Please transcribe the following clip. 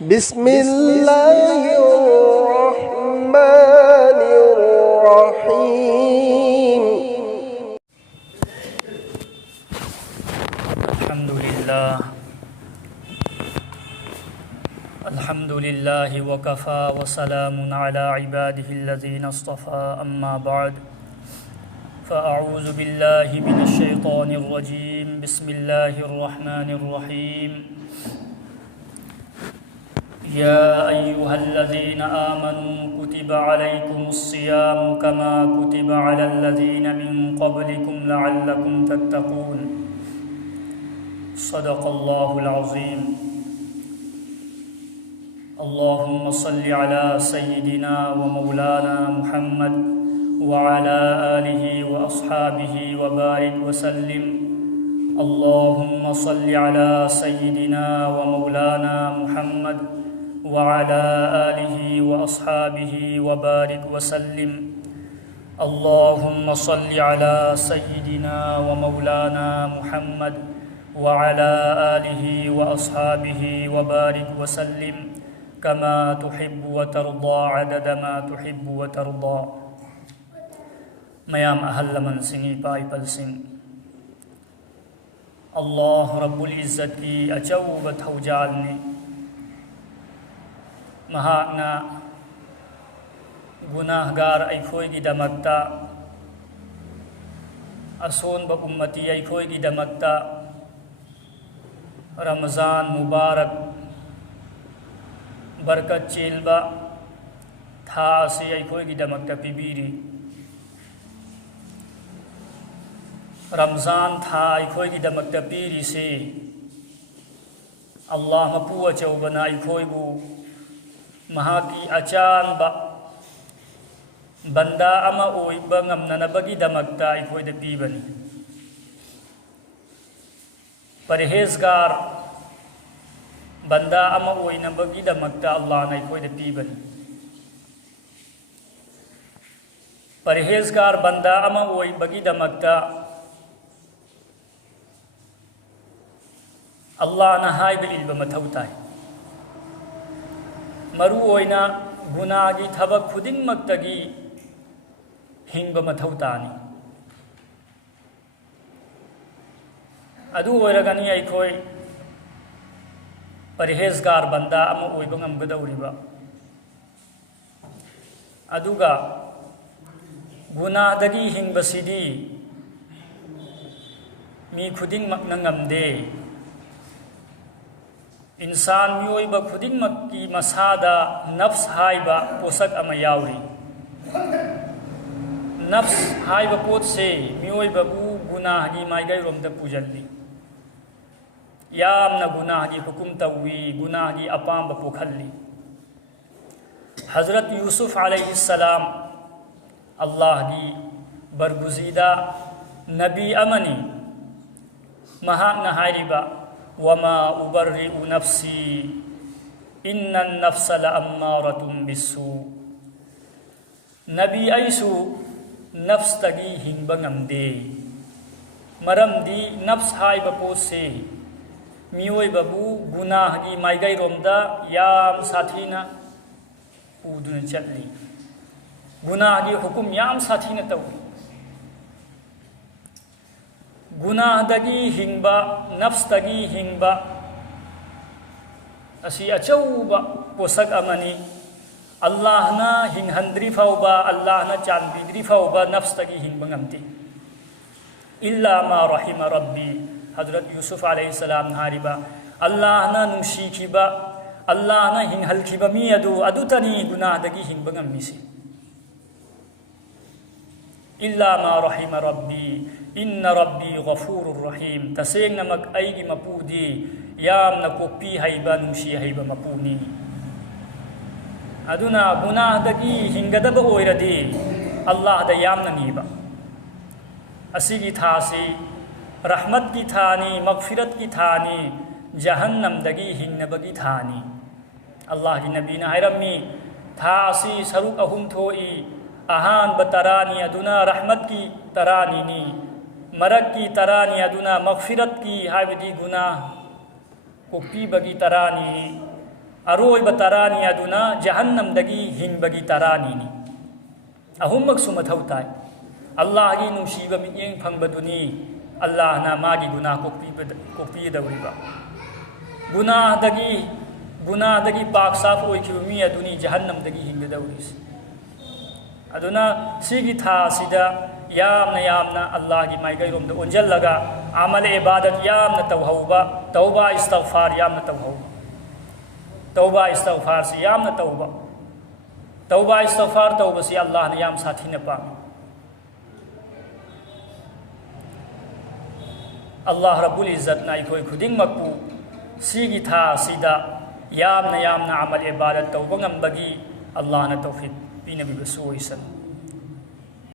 بسم الله الرحمن الرحيم الحمد لله وكفى وسلام على عباده الذين اصطفى أما بعد فأعوذ بالله من الشيطان الرجيم بسم الله الرحمن الرحيم يا أيها الذين آمنوا كتب عليكم الصيام كما كتب على الذين من قبلكم لعلكم تتقون صدق الله العظيم اللهم صل على سيدنا ومولانا محمد وعلى آله وأصحابه وبارك وسلم اللهم صل على سيدنا ومولانا محمد وعلى آله وأصحابه وبارك وسلم اللهم صل على سيدنا ومولانا محمد وعلى آله وأصحابه وبارك وسلم كما تحب وترضى عدد ما تحب وترضى ميام أهل من سني بايبل سن الله رب العزة کی أجوبت حوجالني مهانا गुनाहगार अखोई दमक्ता असोनब उम्मती अखोई दमक्ता रमज़ान मुबारक बरकत चेलबा था से अखोई दमक्ता पिबीरी रमज़ान था अखोई दमक्ता पीरी से अल्लाह मपू अचौबना अखोईबू महाकी अचानबा बंदा अमा ओइबा ngamnanabagidamagta अखोईदा पीबनी परहेजगार बंदा अमा ओइनबagidamagta अल्लाहना अखोईदा पीबनी परहेजगार बंदा अमा ओइबagidamagta अल्लाहना हाइबा इल्बा मथौ ताई मरु ओइना गुनागी थबक खुदिंगमक्तगी हिंगबा मथौ तानी अदु ओइरगनी अखोई परहेजगार बंदा अमा ओइबा ngamgadauriba अदुगा गुनादगी हिंगबसिदी मी खुदिंगमक्ना ngamde इंसान मियोइबा खुदिंगमक्की मसादा नफ्स हाइबा पोसक अमा याउरी नफ्स हाइबा पोत से मियोइबाबू गुनाहगी माइगैरोमदा पुजल्ली यामना गुनाहगी हुकुम तौवी गुनाहगी अपाम्बा पोखल्ली हजरत यूसुफ अलैहिस्सलाम अल्लाह की बरगुजीदा नबी अमनी महाकना हाइरिबा वमा उबर्रिउ नफ्सी इन्नन नफ्स लअम्मारतुम बिस्सू नबी ऐसु नफ्स तगी हिंगबा ngamde मरमदी नफ्स हाइबा पोसे मियोइबाबू गुनाहगी माइगैरोमदा याम साथीना उदुना चटली गुनाहगी हुकुम याम साथीना तौई गुनाहदगी हिंगबा नफ्सदगी हिंगबा असी अचौबा पोसक अमनी अल्लाहना हिंगहंद्री फाउबा अल्लाहना चांबीद्री फाउबा नफ्सदगी हिंगबा ngamti इल्ला मा रहिम रब्बी हजरत यूसुफ अलैहिस्सलाम हारिबा अल्लाहना नुंसीखिबा अल्लाहना हिंगहलखिबा मी अदुतनी गुनाहदगी हिंगबा ngamisi इल्ला मा रहिम रब्बी इन्ना रब्बी गफूरुर रहीम तसेंगनमक अइगी मपूदी यामना कोपी हाइबा नुंसी हाइबा मपूनी अदुना गुनाहदगी हिंगदबा ओइरदी अल्लाहदा यामना नीबा असिगी थासी रहमत की थानी मगफिरत की थानी जहन्नमदगी हिंगनबगी थानी अल्लाह की नबीना हाइरम्मी थासी सरुक अहुम थोई अहान बतरानी अदुना रहमत की तरानी नी मरक की तरानी अदुना मगफिरत की हाइबदी गुनाह को पीबगी तरानी अरोय बतारानी अदुना जहन्नम दगी हिंबगी तरानी नि अहुमक सुमथौताय अल्लाह की नुसीब मियेंग फंगबदुनी अल्लाह ना मागी गुनाह कोक्पी दौरिबा गुनाह दगी पाक साफ ओइखिबा मी अदुनी जहन्नम दगी हिंगदौरिस अदुना सिगी था सिदा यामना अल्लाह की माइगैरोम द ओंजल्लगा अमल इबादत यामना तौहौबा तौबा इस्तगफार यामना तौहौबा तौबा इस्तगफार से यामना तौबा इस्तगफार तौबा से अल्लाह ने याम साथी न पामी अल्लाह रब्बुल इज्जत ना इखोय खुदिंग मकपू सिगी था सिदा यामना अमल इबादत तौबा ngambagi अल्लाह ना तौफीक पीनबिबसु ओइसन